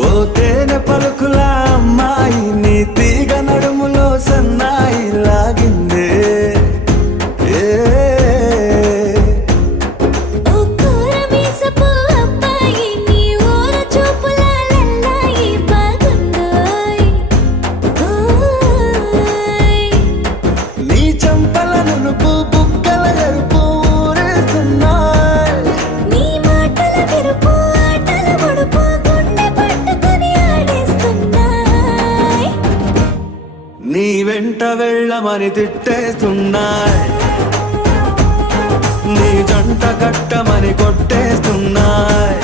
ఓ తేనె పలుకుల అమ్మాయి నీ తీగ నడుములో సన్నాయి లాగిందే నీ వెంట వెళ్ళమని తిట్టేస్తున్నాయి నీ జంట కట్టమని కొట్టేస్తున్నాయి